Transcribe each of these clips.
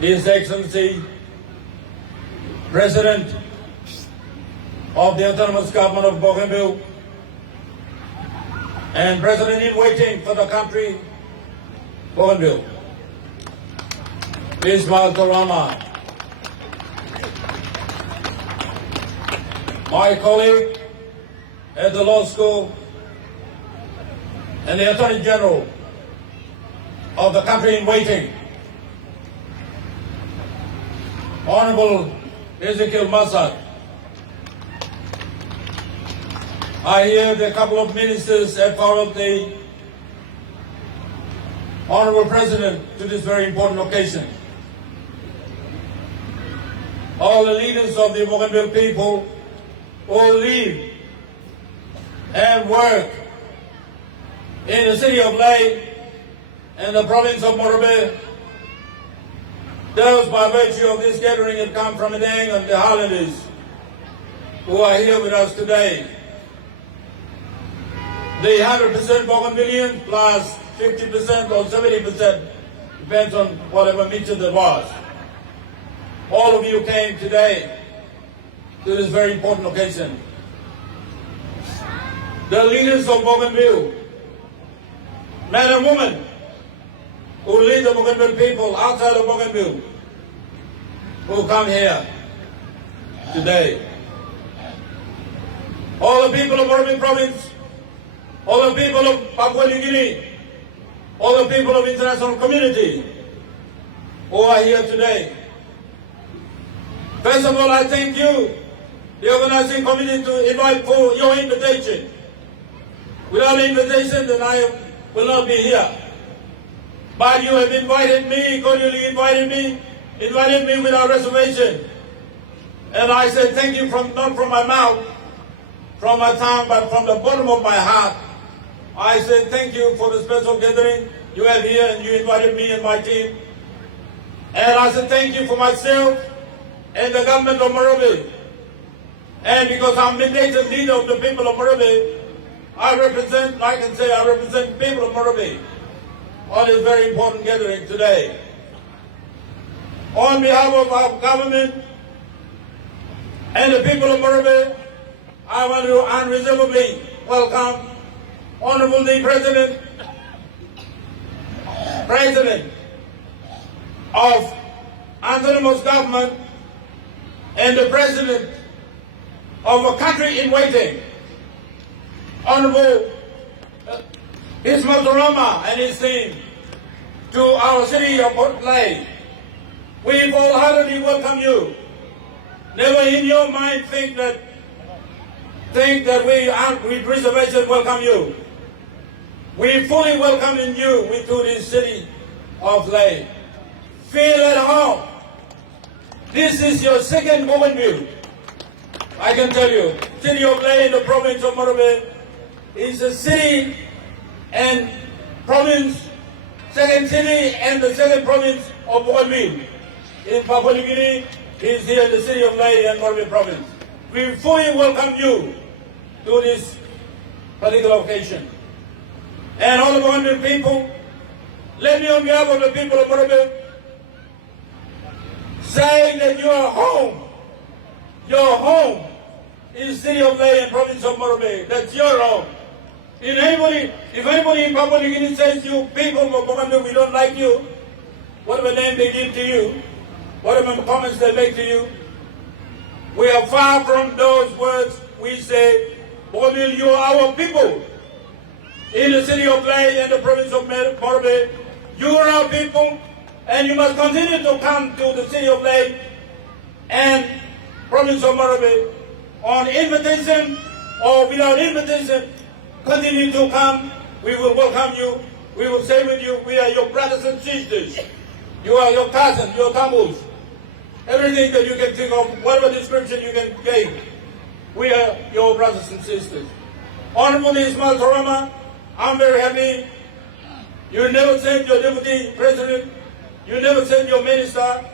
His Excellency, President of the Autonomous Government of Bougainville, and President in waiting for the country, Bougainville, Ismail Torama, my colleague at the law school, and the Attorney General of the country in waiting, Honorable Ezekiel Massad. I hear that a couple of ministers have followed the Honorable President to this very important occasion. All the leaders of the Bougainville people who live and work in the city of Ley and the province of Morobe, those by virtue of this gathering have come from Wenge and the Highlanders who are here with us today. The 100% Bougainvillean plus 50% or 70%, depends on whatever mixture there was. All of you came today to this very important occasion. The leaders of Bougainville, men and women who lead the Bougainville people outside of Bougainville, who come here today. All the people of Morobe province, all the people of Papua New Guinea, all the people of the international community who are here today. First of all, I thank you, the organizing committee, to invite for your invitation. Without the invitation, then I will not be here. But you have invited me, cordially invited me without reservation. And I say thank you not from my mouth, from my tongue, but from the bottom of my heart. I say thank you for the special gathering you have here, and you invited me and my team. And I say thank you for myself and the government of Morobe. And because I'm mandated leader of the people of Morobe, I represent the people of Morobe on this very important gathering today. On behalf of our government and the people of Morobe, I want to unreservedly welcome Honorable the President of Autonomous Government and the President of a country in waiting, Honorable Ismail Torama and his team, to our city of Port Ley. We wholeheartedly welcome you. Never in your mind think that we with reservation welcome you. We fully welcome you into this city of Ley. Feel at home. This is your second Bougainville. I can tell you, city of Ley in the province of Morobe is a city and province, second city and the second province of Bougainville. In Papua New Guinea is here in the city of Ley and Morobe province. We fully welcome you to this particular occasion. And all the Bougainville people, let me on behalf of the people of Morobe say that your home is city of Ley and province of Morobe. That's your home. If anybody in Papua New Guinea says you people of Bougainville, we don't like you, whatever name they give to you, whatever comments they make to you, we are far from those words. We say, Bougainville, you are our people. In the city of Ley and the province of Morobe, you are our people, and you must continue to come to the city of Ley and province of Morobe on invitation or without invitation. Continue to come. We will welcome you. We will say with you, we are your brothers and sisters. You are your cousins, your tamus. Everything that you can think of, whatever description you can give, we are your brothers and sisters. Honorable Ismail Torama, I'm very happy. You never sent your deputy president. You never sent your minister.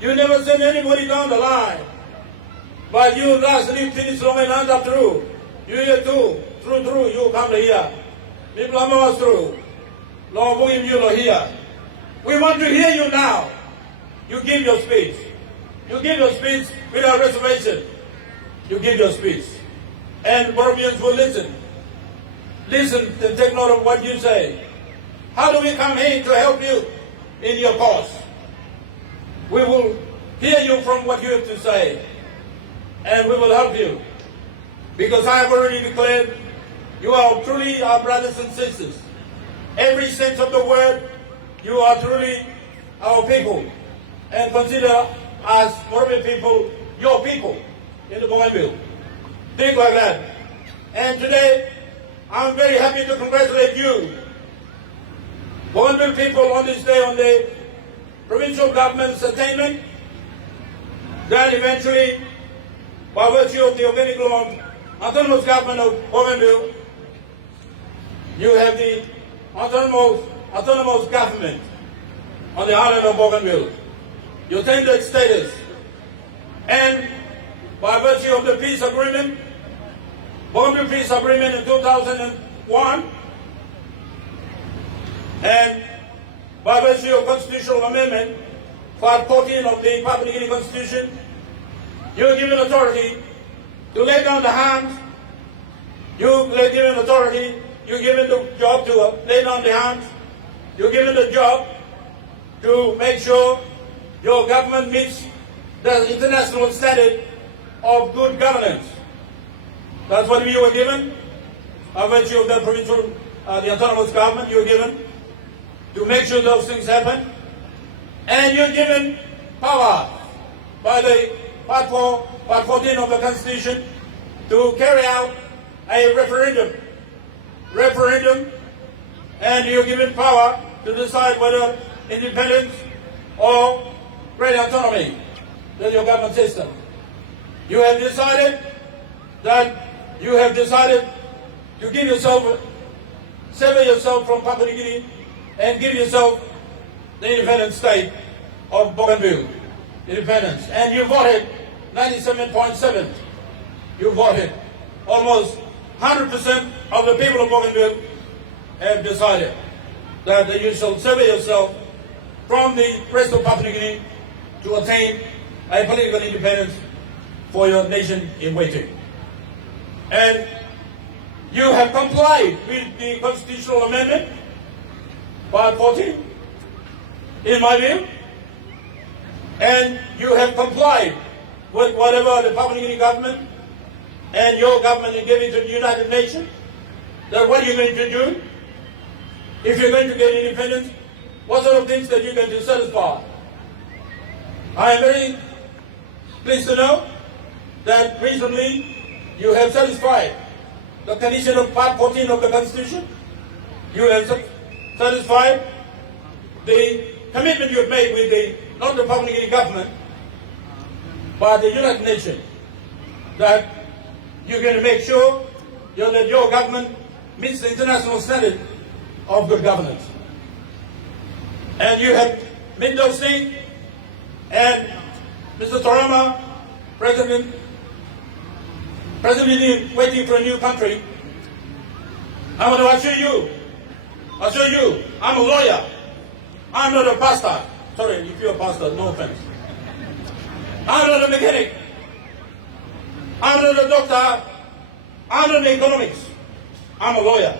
You never sent anybody down the line. But you lastly finished long and up through. You here too. Through, you come here. People are through. Long you here. We want to hear you now. you give your speech. You give your speech without reservation. You give your speech. And Boromians will listen. Listen and take note of what you say. How do we come here to help you in your cause? We will hear you from what you have to say, and we will help you. Because I have already declared you are truly our brothers and sisters. Every sense of the word, you are truly our people. And consider us Morobe people, your people in the Bougainville. Think like that. And today, I'm very happy to congratulate you, Bougainville people, on this day, on the provincial government's attainment, that eventually, by virtue of the organic law, autonomous government of Bougainville, you have the autonomous government on the island of Bougainville. You attain that status. And by virtue of the peace agreement, Bougainville Peace Agreement in 2001, and by virtue of constitutional amendment, Part 14 of the Papua New Guinea Constitution, you are given authority to lay down the hands. You're given authority. You're given the job to lay down the hands. You're given the job to make sure your government meets the international standard of good governance. That's what you were given. By virtue of the provincial, the autonomous government, you were given to make sure those things happen. And you're given power by the Part 14 of the Constitution to carry out a referendum, and you're given power to decide whether independence or great autonomy in your government system. You have decided to give yourself, sever yourself from Papua New Guinea and give yourself the independent state of Bougainville, independence. And you voted 97.7. You voted. Almost 100% of the people of Bougainville have decided that you shall sever yourself from the rest of Papua New Guinea to attain a political independence for your nation in waiting. And you have complied with the constitutional amendment, Part 14, in my view, and you have complied with whatever the Papua New Guinea government and your government is giving to the United Nations. That what are you going to do? If you're going to get independence, what sort of things that you're going to satisfy? I am very pleased to know that recently you have satisfied the condition of Part 14 of the Constitution. You have satisfied the commitment you have made with the not the Papua New Guinea government, but the United Nations, that you're going to make sure that your government meets the international standard of good governance. And you have made those things, and Mr. Torama, President waiting for a new country, I want to assure you, I'm a lawyer. I'm not a pastor. Sorry, if you're a pastor, no offense. I'm not a mechanic. I'm not a doctor. I'm not an economist. I'm a lawyer.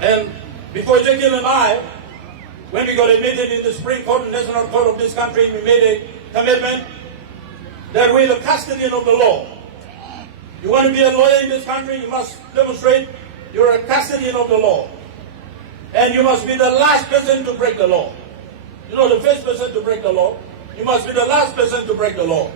And before Ezekiel and I, when we got admitted in the Supreme Court and National Court of this country, we made a commitment that we're the custodian of the law. You want to be a lawyer in this country, you must demonstrate you're a custodian of the law. And you must be the last person to break the law. You're not the first person to break the law. You must be the last person to break the law.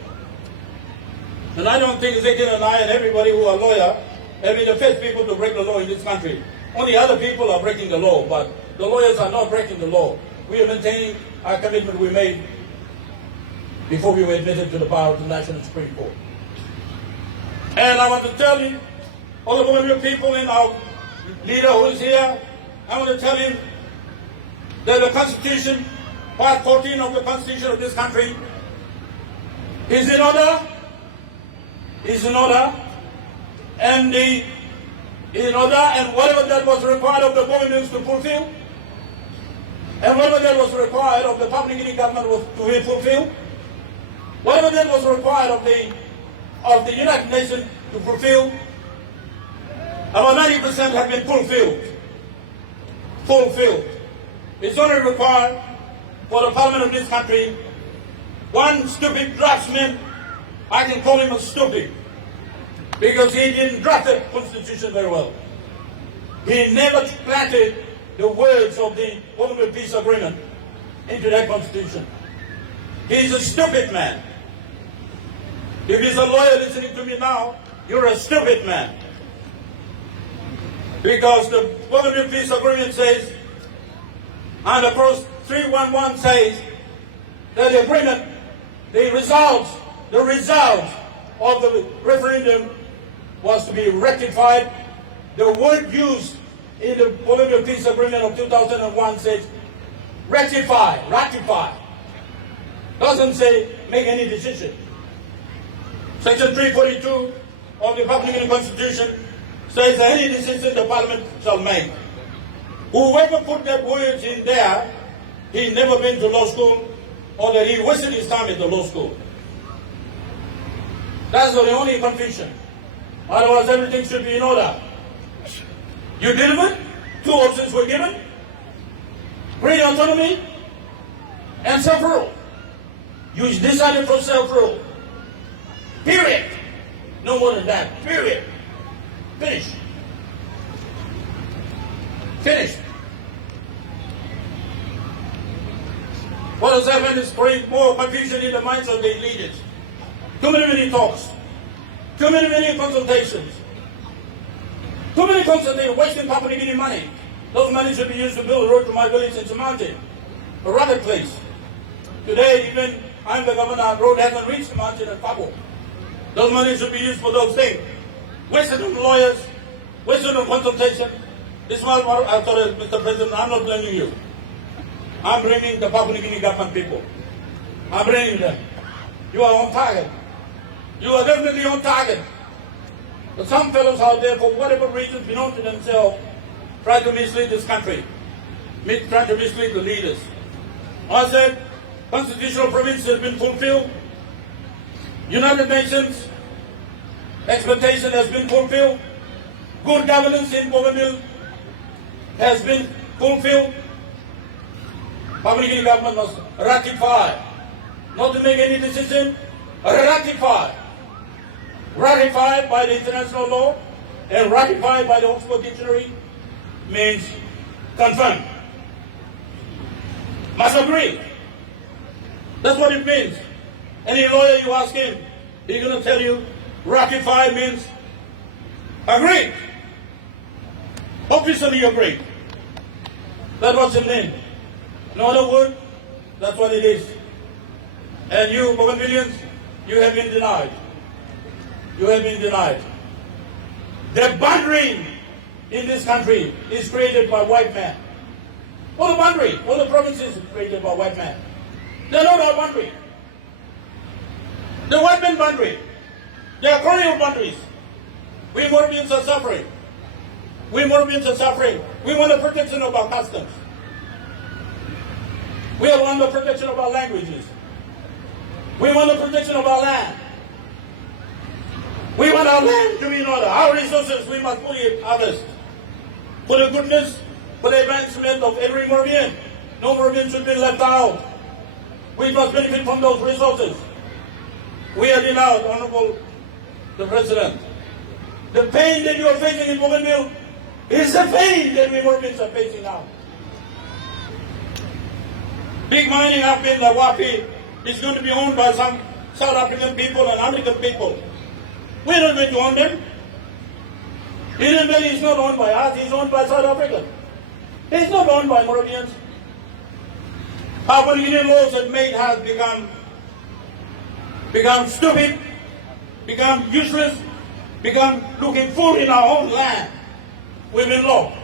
And I don't think Ezekiel and I and everybody who are lawyers have been the first people to break the law in this country. Only other people are breaking the law, but the lawyers are not breaking the law. We are maintaining our commitment we made before we were admitted to the power of the National Supreme Court. And I want to tell you, all the Bougainville people and our leader who is here, I want to tell you that the Constitution, Part 14 of the Constitution of this country, is in order, and whatever that was required of the Bougainvilleans to fulfill, And whatever that was required of the Papua New Guinea government was to be fulfilled. Whatever that was required of the United Nations to fulfill, about 90% have been fulfilled. Fulfilled. It's only required for the parliament of this country. One stupid draftsman, I can call him a stupid, because he didn't draft the Constitution very well. He never planted the words of the Bougainville Peace Agreement into that Constitution. He's a stupid man. If he's a lawyer listening to me now, you're a stupid man. Because the Bougainville Peace Agreement says, and of course 311 says, that the agreement, the result of the referendum was to be rectified. The word used in the Bougainville Peace Agreement of 2001 says ratify. Doesn't say make any decision. Section 342 of the Papua New Guinea Constitution says that any decision the Parliament shall make. Whoever put that words in there, he never been to law school, or that he wasted his time at the law school. That's the only confusion. Otherwise, everything should be in order. You delivered, 2 options were given, great autonomy and self-rule. You decided for self-rule. Period. No more than that. Period. Finish. Finished. What has happened is create more confusion in the minds of the leaders. Too many talks. Too many consultations. Too many consultations, wasting Papua New Guinea money. Those money should be used to build a road to my village in Samanti, a rugged place. Today, even I'm the governor, road hasn't reached Samanti and Papua. Those money should be used for those things. Wasted on lawyers, wasted on consultation. This is what I thought, Mr. President, I'm not blaming you. I'm blaming the Papua New Guinea government people. I'm blaming them. You are on target. You are definitely on target. But some fellows out there, for whatever reason, belong to themselves, try to mislead this country, try to mislead the leaders. I said, constitutional provisions have been fulfilled. United Nations expectation has been fulfilled. Good governance in Bougainville has been fulfilled. Papua New Guinea government must ratify, not to make any decision, ratify. Ratified by the international law and ratified by the Oxford Dictionary means confirm. Must agree. That's what it means. Any lawyer you ask him, he's going to tell you ratify means agree. Officially agree. That's what it means. No other word, that's what it is. And you, Bougainvilleans, you have been denied. You have been denied. The boundary in this country is created by white men. All the boundary, all the provinces are created by white men. They're not our boundary. The white men boundary. They are colonial boundaries. We Morobeans are suffering. We Morobeans are suffering. We want the protection of our customs. We want the protection of our languages. We want the protection of our land. We want our land to be in order. Our resources we must fully harvest. For the goodness, for the advancement of every Morobean. No Morobean should be left out. We must benefit from those resources. We are denied, Honorable the President. The pain that you are facing in Bougainville is the pain that we Morobeans are facing now. Big mining up in the Wapi is going to be owned by some South African people and American people. We're not going to own them. Hidden Valley is not owned by us, he's owned by South Africa. He's not owned by Morobeans. Our Indian laws that made has become stupid, become useless, become looking fool in our own land. We've been locked.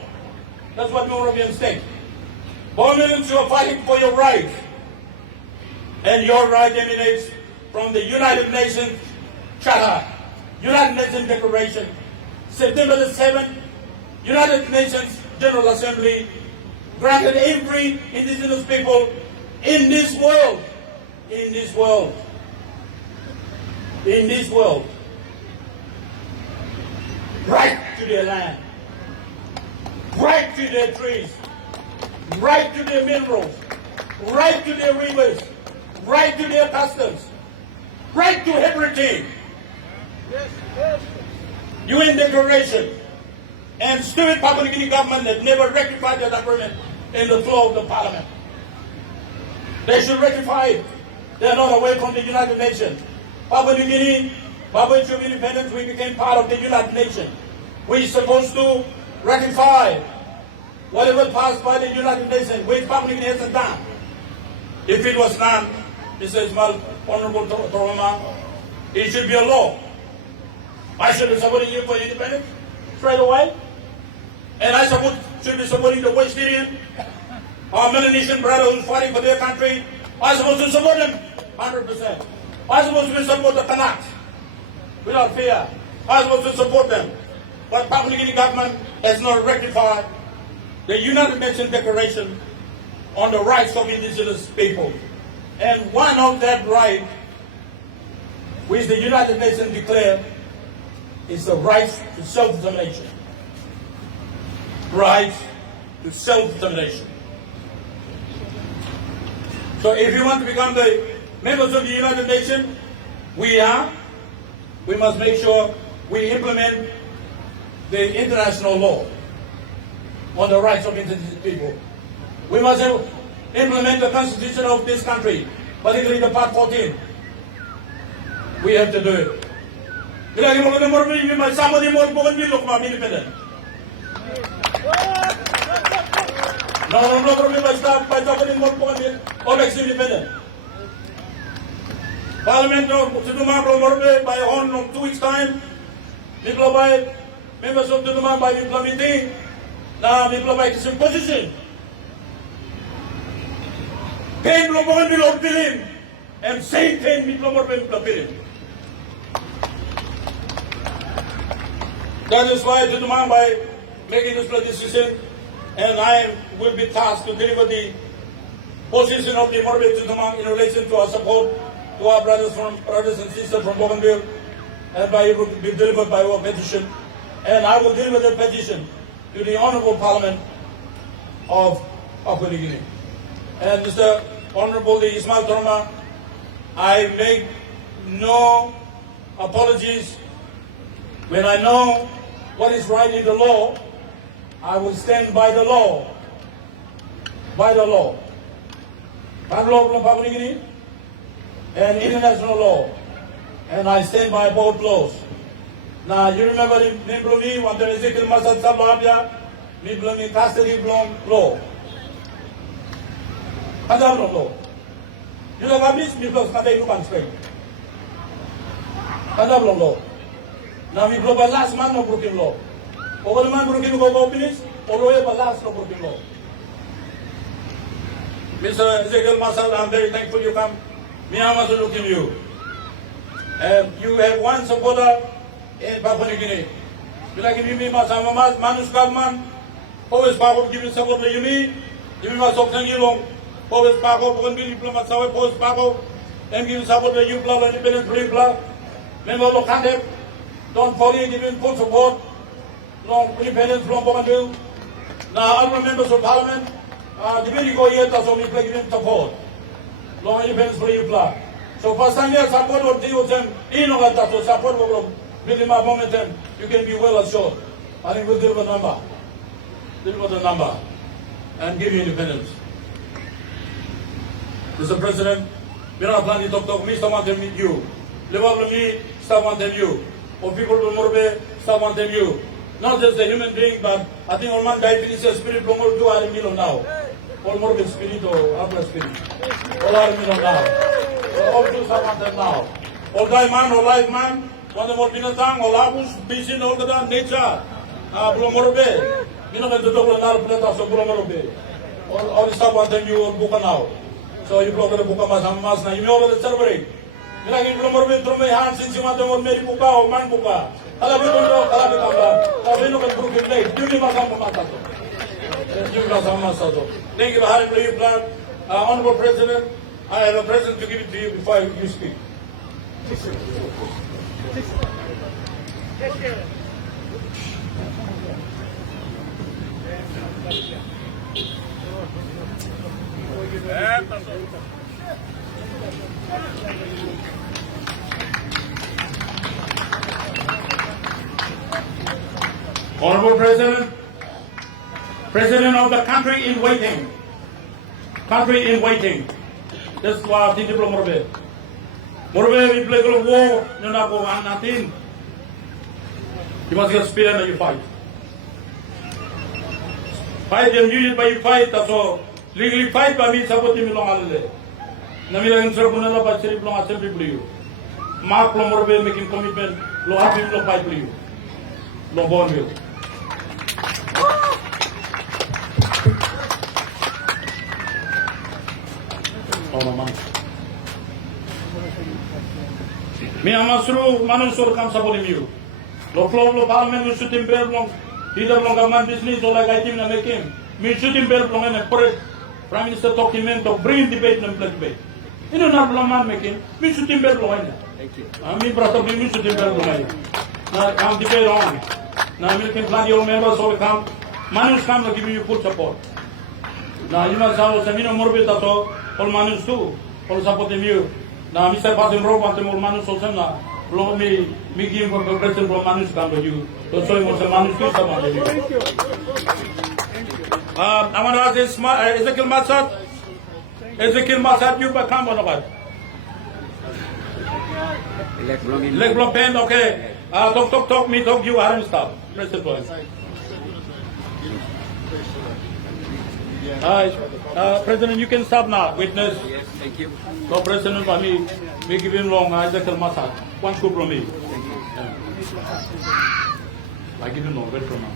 That's what Morobeans think. Bougainvilleans, you are fighting for your rights. And your right emanates from the United Nations Charter, United Nations Declaration, September the 7th, United Nations General Assembly granted every indigenous people in this world, in this world, in this world, right to their land, right to their trees, right to their minerals, right to their rivers, right to their customs, right to everything. UN Declaration and stupid Papua New Guinea government that never rectified that agreement in the flow of the parliament. They should rectify it. They are not away from the United Nations. Papua New Guinea, Papua New Guinea independence, we became part of the United Nations. We're supposed to ratify whatever passed by the United Nations, which Papua New Guinea hasn't done. If it was done, Mr. Ismail, Honorable Toroma, it should be a law. I should be supporting you for independence straight away. And I should be supporting the West Indian, our Melanesian brother who's fighting for their country. I'm supposed to support them 100%. I'm supposed to support the Kanaks without fear. I'm supposed to support them. But Papua New Guinea government has not rectified the United Nations Declaration on the rights of indigenous people. And one of that right, which the United Nations declared, is the right to self-determination. Right to self-determination. So if you want to become the members of the United Nations, we must make sure we implement the international law on the rights of indigenous people. We must implement the constitution of this country, particularly the Part 14. We have to do it. Independent. Parliament of Morobe by on 2 weeks time, members of the Duma by implementing, now implement some position. Pain Bougainville or Pilim, and same pain Morobe Pilim. That is why the Duma by making this decision, and I will be tasked to deliver the position of the Morobe to Duma in relation to our support to our brothers and sisters from Bougainville, and it will be delivered by our petition. And I will deliver the petition to the Honorable Parliament of Papua New Guinea. And Mr. Honorable Ismail Toroma, I make no apologies. When I know what is right in the law, I will stand by the law. By the law. By the law from Papua New Guinea and international law. And I stand by both laws. Now, you remember me blumi, when there is a Masad Sababia, me blumi custody blom law. Kadam law. You know what this me plus Katay Lupan Spain. Kadam law. Now, we blow by last man no broken law. Over the man broken go finish, or lawyer by last no broken law. Mr. Ezekiel Masad, I'm very thankful you come. Me, I'm also looking at you. You have one supporter in Papua New Guinea. You like me, Manus government, always power giving support to you, give me my socks you long, always power, Bougainville diplomat, always power, and give support to you, blah, independent, blah. Member of the don't forget giving full support, long independence from Bougainville. Now, other members of parliament, the very go here, that's all we play giving support. Long independence for you, blah. So for some years, support what they would so support what within my moment, you can be well assured. I think we'll deliver the number, and give you independence. Mr. President, we're not planning to talk, me, someone tell me you. Live up me, someone tell you. Or people from Morobe, someone tell you. Not just a human being, but I think all man died is a spirit from all 2 million now. All Morobe spirit or Abra spirit. All are million now. All do someone now. All die man or life man. One of more binatang, all abus, busy, all the nature. Morobe. You know, the double and our plata, so Morobe. All the stuff on them you will book now. So you block the book of Masamas, now you know the celebrate. You like in Morobe through my hands since you want to make Buka or Man Buka. Alabino, Alabino, Alabino, Alabino, Alabino, Alabino, Alabino, Alabino, Thank you very much, plan. Honorable President, I have a present to give it to you before you speak. Honorable President, President of the country in waiting. Country in waiting. That's why I think Morobe. Morobe, we play a war, no go on nothing. You must get spear and you fight. Fight them, you by you fight, that's all. Legally fight by me, support him along alle. Namira in Serbunala by Serib Long Assembly for you. Mark Morobe making commitment, lo happy lo fight for you. Lo Bougainville. Me amasru manusur kam saboli miu. Lo flow lo parliament we shoot him bear long. Either long government business or like I think na making. Me shoot him bear long and put Prime Minister talking to bring debate and play debate. You know not long man making. Me shoot him bear long. Thank you. I mean brother me shoot him bear long. Now I'm debate on. Now we can plan your members all come. Manus come to give you full support. Now you must have some Morobe tato all manus too. All support you. Now Mr. President Rob and more manus also na. Lo me give for President from manus come to you. So so more manus too support you. Thank you. I want to ask this Ezekiel Masad. Ezekiel Masad you become one of us. Leg block pen, okay. Talk me talk you are stop. President boys. President, you can stop now. Witness. Yes, thank you. No, President, for me give him long. Ezekiel Masad. One scoop from me. Thank you. I give him long. Wait for now.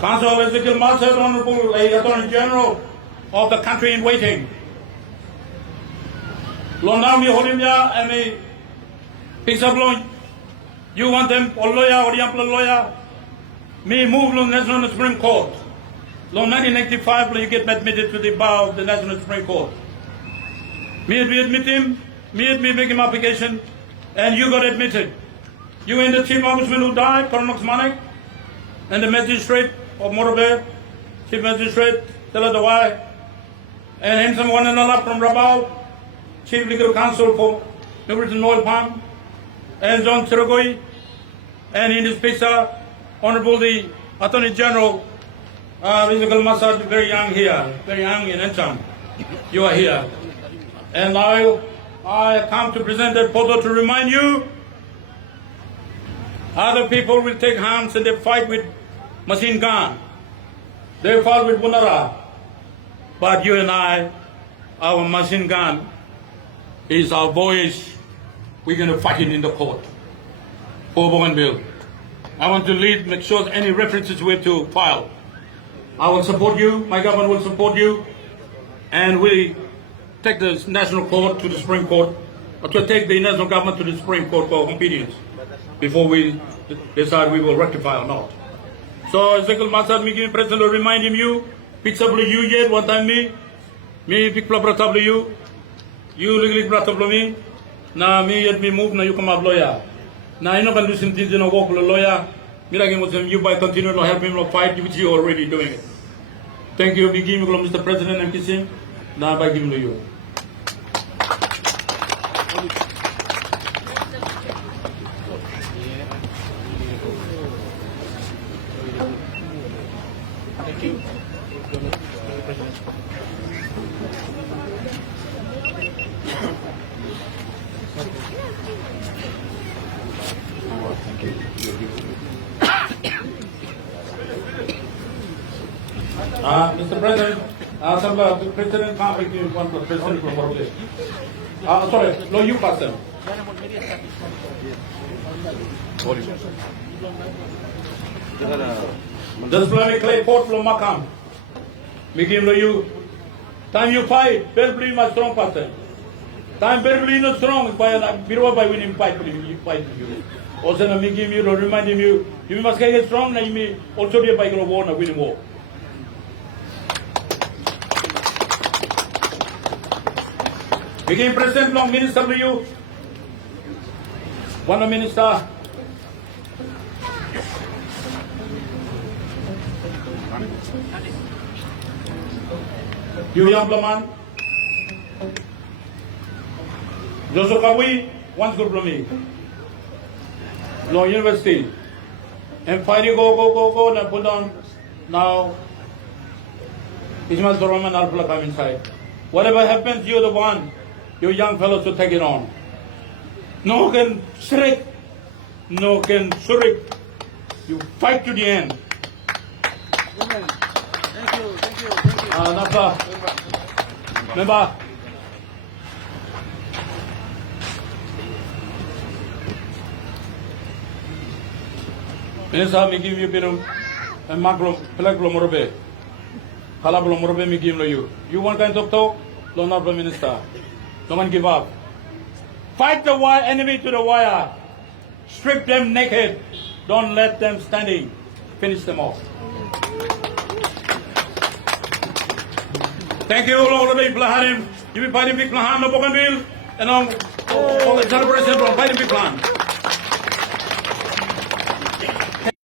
Council Ezekiel Masad, Honorable Attorney General of the country in waiting. Lonami Holimia and me Pixablon. You want them or lawyer or young lawyer? Me move to the National Supreme Court. Long 1995 you get admitted to the bar of the National Supreme Court. Me admit him, me make him application, and you got admitted. You and the chief ombudsman who died, Colonel Manek, and the magistrate of Morobe, chief magistrate, Teladawai, and handsome one another from Rabaul, chief legal counsel for Newton Oil Palm, and John Cherogoi, and in his picture, Honorable the Attorney General, Ezekiel Masad, very young here, very young and handsome. You are here. And I come to present that photo to remind you, other people will take hands and they fight with machine gun. They fight with bunara. But you and I, our machine gun is our voice. We're going to fight it in the court for Bougainville. I want to make sure any references we have to file. I will support you, my government will support you, and we take the national court to the Supreme Court, or to take the national government to the Supreme Court for obedience before we decide we will rectify or not. So Ezekiel Masad, me give President to remind him you, pick up you yet one time me pick up you legally brought up me, na me yet me move na you come up lawyer. Now I know can listen things in a walk with a lawyer. Me like him you by continue to help him to fight which you already doing it. Thank you, me give Mr. President and kissing. Now by giving to you. Thank you. Mr. President, the President can't make you one for the President from Morobe. Sorry, no, you pass them. Just let me clay port from Makam. Make him know you. Time you fight, very pretty much strong person. Time very not strong. By Birwa by winning fight with you. Also, I give you, remind you, you must get strong. And you also be a bike of war and winning war. Begin President Long Minister to you. One minister. You young man. Joseph Kabui, once good from me. No university. And finally go, and put on now. Ismail Doroman Alpula come inside. Whatever happens, you're the one. You young fellows to take it on. No can shriek. No can shriek. You fight to the end. Amen. Thank you. Napa. Member. Minister, me give you birum and macro pelagro Morobe. Kalablo Morobe me give you. You want kind of talk? Don't have a minister. Don't give up. Fight the enemy to the wire. Strip them naked. Don't let them standing. Finish them off. Thank you all of the people. You be fighting big plan, no Bougainville, and on celebration from fighting big plan.